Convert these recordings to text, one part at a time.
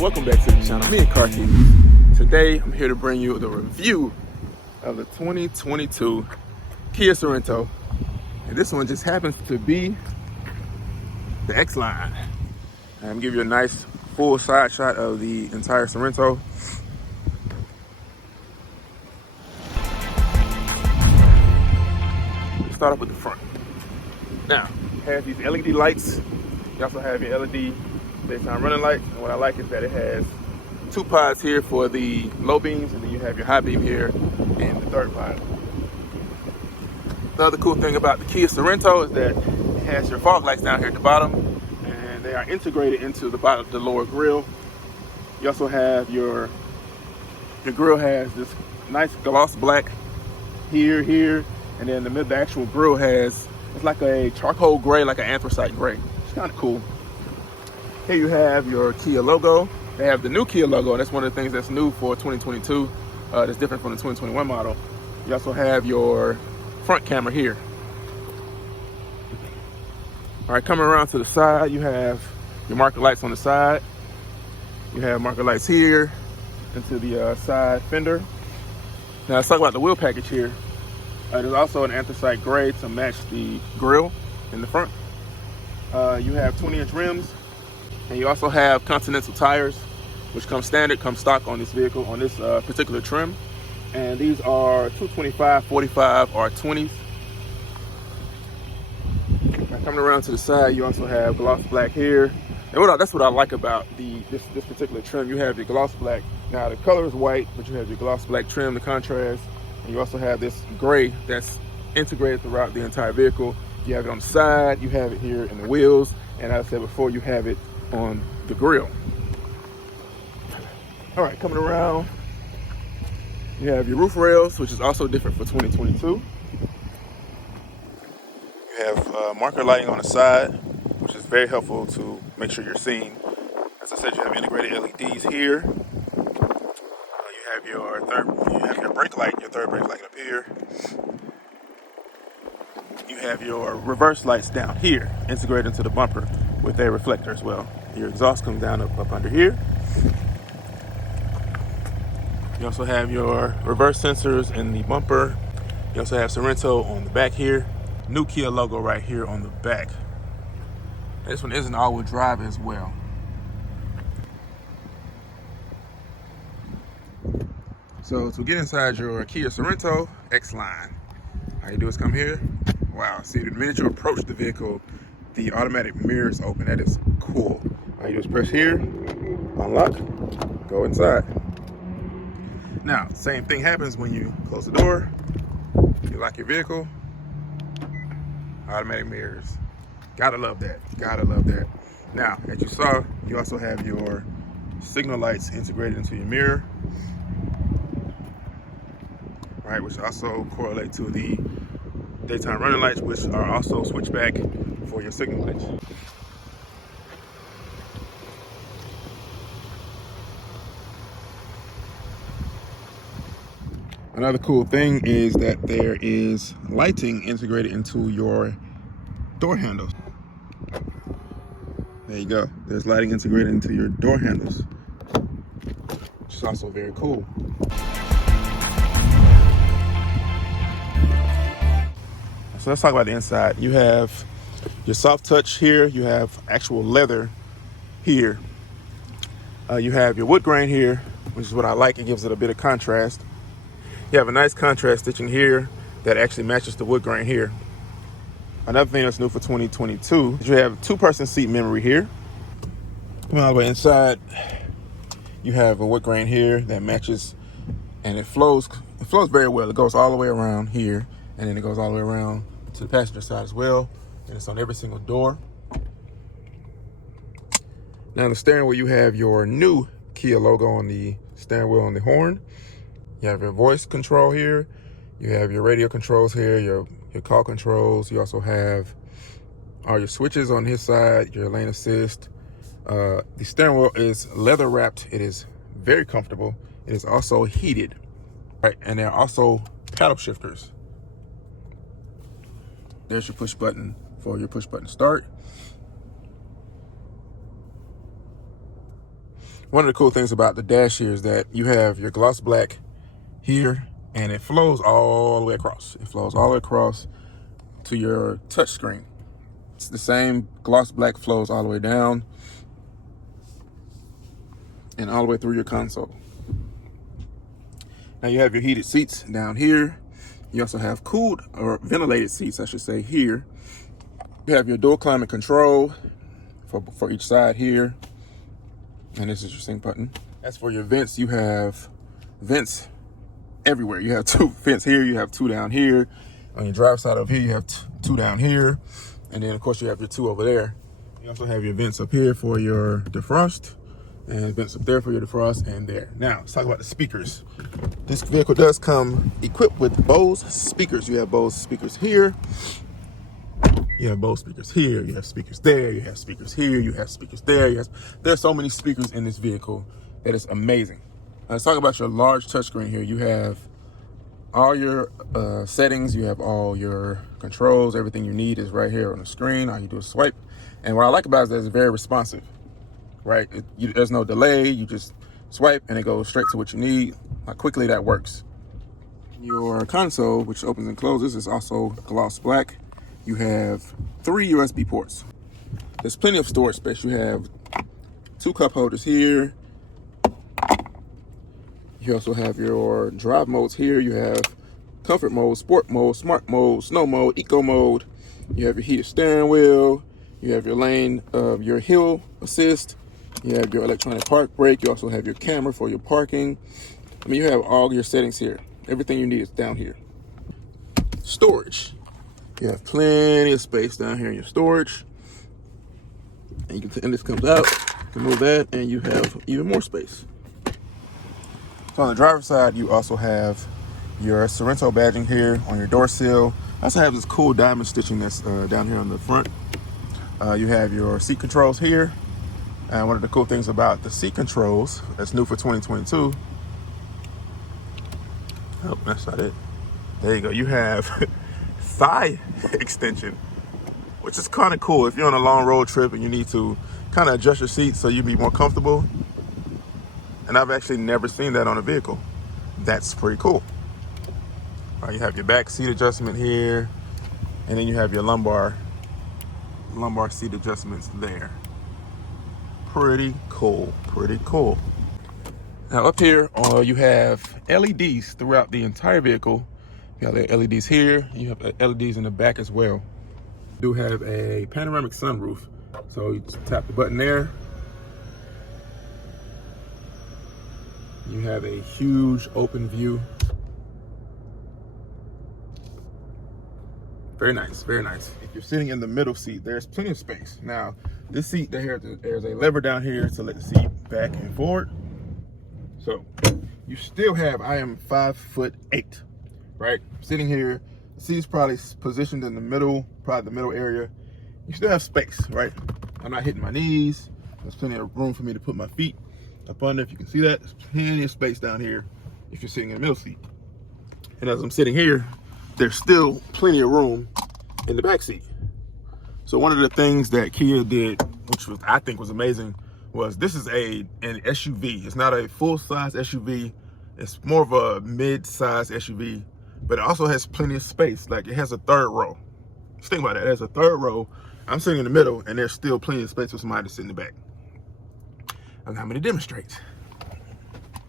Welcome back to the channel, Meandcarkeys. Today I'm here to bring you the review of the 2022 Kia Sorento, and this one just happens to be the X-Line. I'm gonna give you a nice full side shot of the entire Sorento. Let's start off with the front. Now, it has these LED lights. You also have your LED daytime running lights, and what I like is that it has two pods here for the low beams, and then you have your high beam here in the third pod. The other cool thing about the Kia Sorento is that it has your fog lights down here at the bottom, and they are integrated into the lower grille. You also have your grille has this nice gloss black here, and then the actual grille has, it's like a charcoal gray, like an anthracite gray. It's kind of cool. Here you have your Kia logo. They have the new Kia logo, and that's one of the things that's new for 2022. That's different from the 2021 model. You also have your front camera here. All right, coming around to the side, you have your marker lights on the side. You have marker lights here into the side fender. Now let's talk about the wheel package here. There's also an anthracite gray to match the grille in the front. You have 20-inch rims. And you also have Continental tires, which come standard, come stock on this vehicle, on this particular trim. And these are 225, 45, or 20s. Now coming around to the side, you also have gloss black here. And that's what I like about this particular trim. You have your gloss black. Now the color is white, but you have your gloss black trim, the contrast. And you also have this gray that's integrated throughout the entire vehicle. You have it on the side, you have it here in the wheels, and as I said before, you have it on the grille. All right, coming around, you have your roof rails, which is also different for 2022. You have marker lighting on the side, which is very helpful to make sure you're seen. As I said, you have integrated LEDs here. You have your brake light, your third brake light up here. You have your reverse lights down here, integrated into the bumper with a reflector as well. Your exhaust comes down up under here. You also have your reverse sensors in the bumper. You also have Sorento on the back here. New Kia logo right here on the back. This one is an all-wheel drive as well. So to get inside your Kia Sorento X-Line, all you do is come here. Wow, see, the minute you approach the vehicle, the automatic mirrors open. That is cool. All you do is press here, unlock, go inside. Now, same thing happens when you close the door, you lock your vehicle, automatic mirrors. Gotta love that, gotta love that. Now, as you saw, you also have your signal lights integrated into your mirror, right, which also correlate to the daytime running lights, which are also switchback for your signal lights. Another cool thing is that there is lighting integrated into your door handles. There you go. There's lighting integrated into your door handles, which is also very cool. So let's talk about the inside. You have your soft touch here. You have actual leather here. You have your wood grain here, which is what I like. It gives it a bit of contrast. You have a nice contrast stitching here that actually matches the wood grain here. Another thing that's new for 2022 is you have two-person seat memory here. Coming all the way inside, you have a wood grain here that matches, and it flows very well. It goes all the way around here, and then it goes all the way around to the passenger side as well, and it's on every single door. Now on the steering wheel, you have your new Kia logo on the steering wheel on the horn. You have your voice control here. You have your radio controls here, your call controls. You also have all your switches on his side, your lane assist. The steering wheel is leather wrapped. It is very comfortable. It is also heated, right? And there are also paddle shifters. There's your push button for your push button start. One of the cool things about the dash here is that you have your gloss black here, and it flows all the way across. It flows all the way across to your touch screen. It's the same gloss black, flows all the way down and all the way through your console. Now you have your heated seats down here. You also have cooled or ventilated seats, I should say, here. You have your dual climate control for each side here. And this is your sync button. As for your vents, you have vents everywhere. You have 2 vents here, you have 2 down here. On your driver's side over here, you have 2 down here. And then of course you have your 2 over there. You also have your vents up here for your defrost, and vents up there for your defrost, and there. Now, let's talk about the speakers. This vehicle does come equipped with Bose speakers. You have Bose speakers here. You have Bose speakers here. You have speakers there. You have speakers here. You have speakers there. There's so many speakers in this vehicle that is amazing. Let's talk about your large touchscreen here. You have all your settings. You have all your controls. Everything you need is right here on the screen. All you do is swipe. And what I like about it is that it's very responsive. Right? There's no delay. You just swipe and it goes straight to what you need. How quickly that works. Your console, which opens and closes, is also gloss black. You have 3 USB ports. There's plenty of storage space. You have 2 cup holders here. You also have your drive modes here. You have comfort mode, sport mode, smart mode, snow mode, eco mode. You have your heated steering wheel. You have your lane, your hill assist. You have your electronic park brake. You also have your camera for your parking. I mean, you have all your settings here. Everything you need is down here. Storage. You have plenty of space down here in your storage. And this comes out. You can move that, and you have even more space. So on the driver's side, you also have your Sorento badging here on your door sill. I also have this cool diamond stitching that's down here on the front. You have your seat controls here. And one of the cool things about the seat controls that's new for 2022. Oh, that's not it. There you go. You have thigh extension, which is kind of cool if you're on a long road trip and you need to kind of adjust your seat so you be more comfortable. And I've actually never seen that on a vehicle. That's pretty cool. All right, you have your back seat adjustment here, and then you have your lumbar seat adjustments there. Pretty cool, pretty cool. Now up here, you have LEDs throughout the entire vehicle. You have the LEDs here, you have LEDs in the back as well. You do have a panoramic sunroof. So you just tap the button there. You have a huge open view. Very nice, very nice. If you're sitting in the middle seat, there's plenty of space. Now, this seat, there's a lever down here to let the seat back and forward. So you still have, I am 5'8", right? Sitting here, the seat is probably positioned in the middle, probably the middle area. You still have space, right? I'm not hitting my knees. There's plenty of room for me to put my feet up under. If you can see that, there's plenty of space down here if you're sitting in the middle seat. And as I'm sitting here, there's still plenty of room in the back seat. So one of the things that Kia did, which I think was amazing, was this is an SUV. It's not a full-size SUV. It's more of a mid-size SUV, but it also has plenty of space. Like, it has a third row. Just think about that. It has a third row. I'm sitting in the middle, and there's still plenty of space for somebody to sit in the back. Allow me to demonstrate.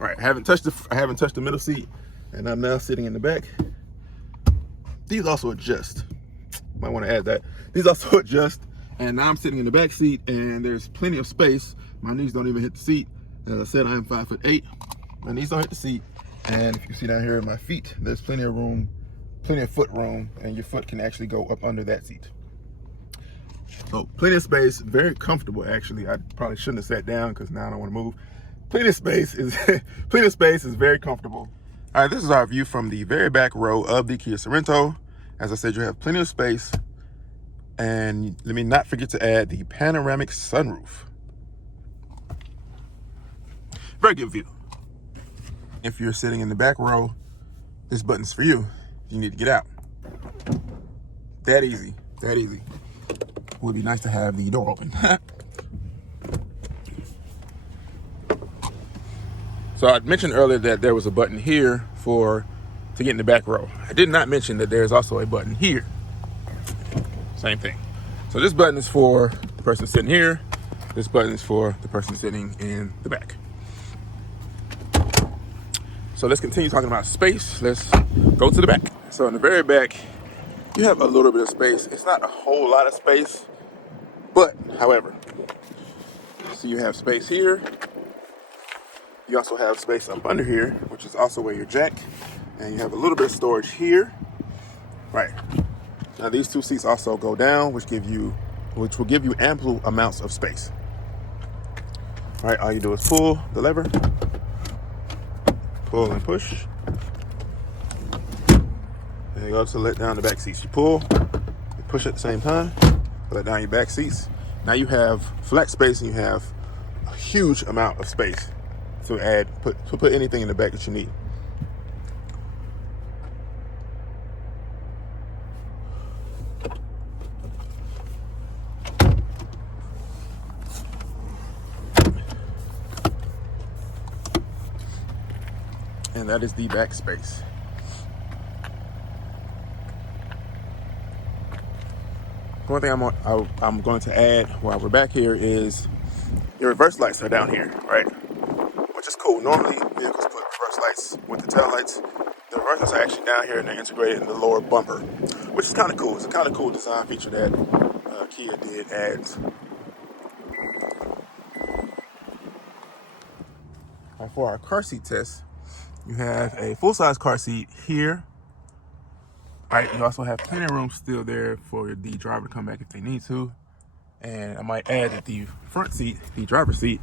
All right, I haven't touched the middle seat, and I'm now sitting in the back. These also adjust. Might want to add that. These also adjust, and now I'm sitting in the back seat, and there's plenty of space. My knees don't even hit the seat. As I said, I am 5'8". My knees don't hit the seat, and if you see down here in my feet, there's plenty of room, plenty of foot room, and your foot can actually go up under that seat. So plenty of space, very comfortable. Actually, I probably shouldn't have sat down because now I don't want to move. Plenty of space is very comfortable. All right, this is our view from the very back row of the Kia Sorento. As I said, you have plenty of space. And let me not forget to add the panoramic sunroof. Very good view. If you're sitting in the back row, this button's for you. You need to get out. That easy, that easy. Would be nice to have the door open. So I mentioned earlier that there was a button here to get in the back row. I did not mention that there's also a button here. Same thing. So this button is for the person sitting here. This button is for the person sitting in the back. So let's continue talking about space. Let's go to the back. So in the very back, you have a little bit of space. It's not a whole lot of space, but however, so you have space here. You also have space up under here, which is also where your jack, and you have a little bit of storage here. Right. Now these two seats also go down, which will give you ample amounts of space. All right, all you do is pull the lever, pull and push. And you go to let down the back seats. You pull, you push at the same time, let down your back seats. Now you have flat space and you have a huge amount of space to put anything in the back that you need. And that is the back space. One thing I'm going to add while we're back here is your reverse lights are down here, right? Which is cool. Normally vehicles put reverse lights with the tail lights. The reverse lights are actually down here and they're integrated in the lower bumper, which is kind of cool. It's a kind of cool design feature that Kia did add. Right, for our car seat test, you have a full-size car seat here. All right, you also have plenty of room still there for the driver to come back if they need to. And I might add that the front seat, the driver's seat,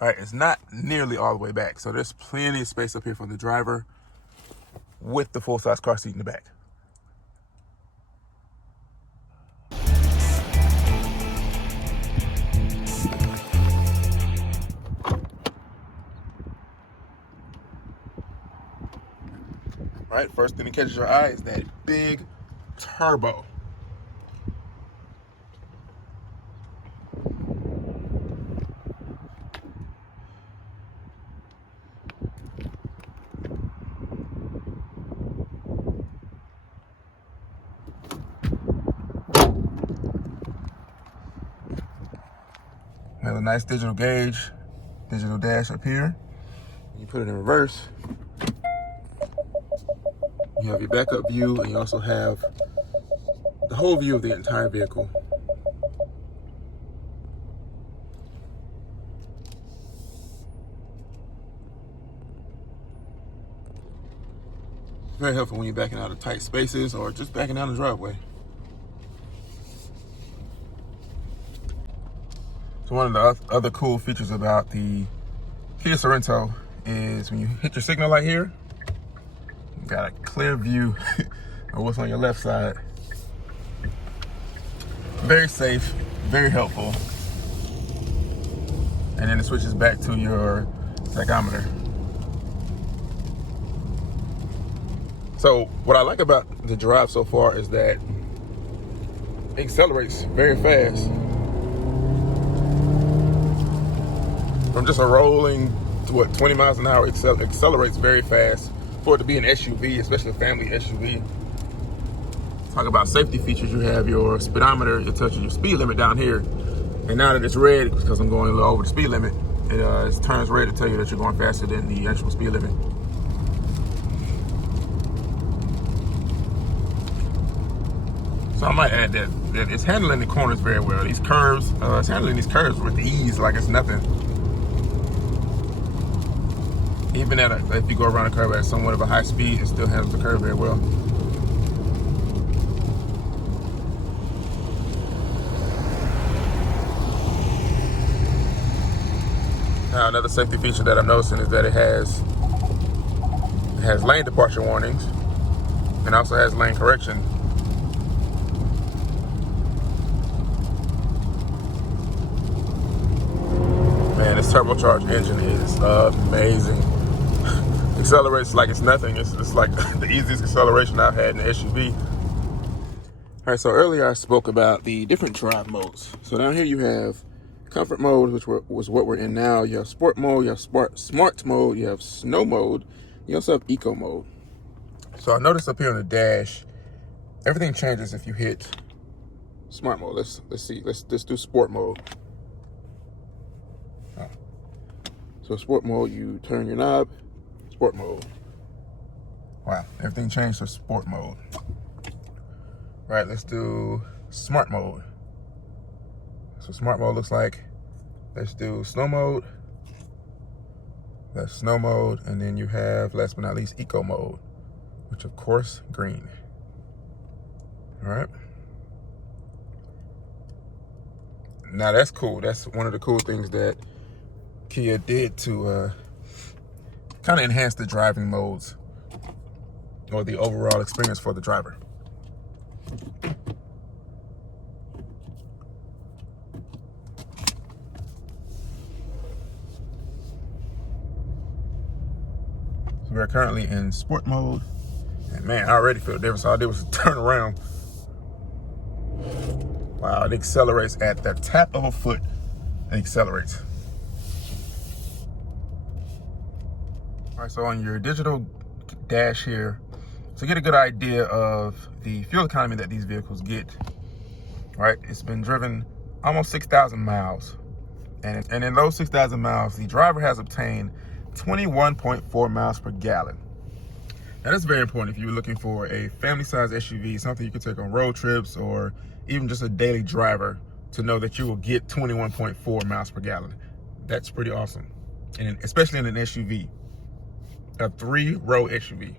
all right, it's not nearly all the way back. So there's plenty of space up here for the driver with the full-size car seat in the back. All right, first thing that catches your eye is that big turbo. Have a nice digital gauge, digital dash up here. You put it in reverse. You have your backup view, and you also have the whole view of the entire vehicle. Very helpful when you're backing out of tight spaces or just backing down the driveway. So one of the other cool features about the Kia Sorento is when you hit your signal light here, you got a clear view of what's on your left side. Very safe, very helpful. And then it switches back to your tachometer. So what I like about the drive so far is that it accelerates very fast. From just a rolling, 20 miles an hour, it accelerates very fast for it to be an SUV, especially a family SUV. Talk about safety features. You have your speedometer, it touches your speed limit down here. And now that it's red, because I'm going a little over the speed limit, it turns red to tell you that you're going faster than the actual speed limit. So I might add that it's handling the corners very well. These curves, it's handling these curves with ease like it's nothing. Even if you go around a curve at somewhat of a high speed, it still handles the curve very well. Now another safety feature that I'm noticing is that it has lane departure warnings and also has lane correction. Man, this turbocharged engine is amazing. Accelerates like it's nothing. It's like the easiest acceleration I've had in an SUV. All right, so earlier I spoke about the different drive modes. So down here you have comfort mode, which was what we're in now. You have sport mode, you have smart mode, you have snow mode, you also have eco mode. So I noticed up here on the dash, everything changes if you hit smart mode. Let's see. Let's do sport mode. So sport mode, you turn your knob. Sport mode. Wow, everything changed to sport mode. All right, let's do smart mode. So smart mode looks like. Let's do snow mode. That's snow mode, and then you have, last but not least, eco mode, which of course green. All right. Now that's cool. That's one of the cool things that Kia did to kind of enhance the driving modes or the overall experience for the driver. So we're currently in sport mode, and man, I already feel the difference. All I did was turn around. Wow, it accelerates at the tap of a foot. It accelerates. All right, so on your digital dash here, to get a good idea of the fuel economy that these vehicles get, right? It's been driven almost 6,000 miles. And in those 6,000 miles, the driver has obtained 21.4 miles per gallon. Now that's very important if you're looking for a family-size SUV, something you can take on road trips or even just a daily driver, to know that you will get 21.4 miles per gallon. That's pretty awesome. And especially in an SUV, a 3-row SUV.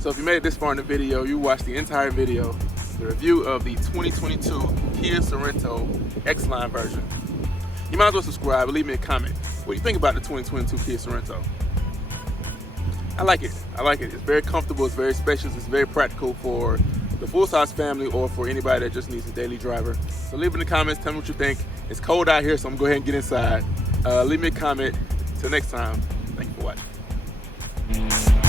So if you made it this far in the video, you watched the entire video, the review of the 2022 Kia Sorento X-Line version. You might as well subscribe and leave me a comment. What do you think about the 2022 Kia Sorento? I like it. I like it. It's very comfortable, it's very spacious, it's very practical for the full-size family or for anybody that just needs a daily driver. So leave in the comments, tell me what you think. It's cold out here, so I'm going to go ahead and get inside. Leave me a comment. Till next time, thank you for watching.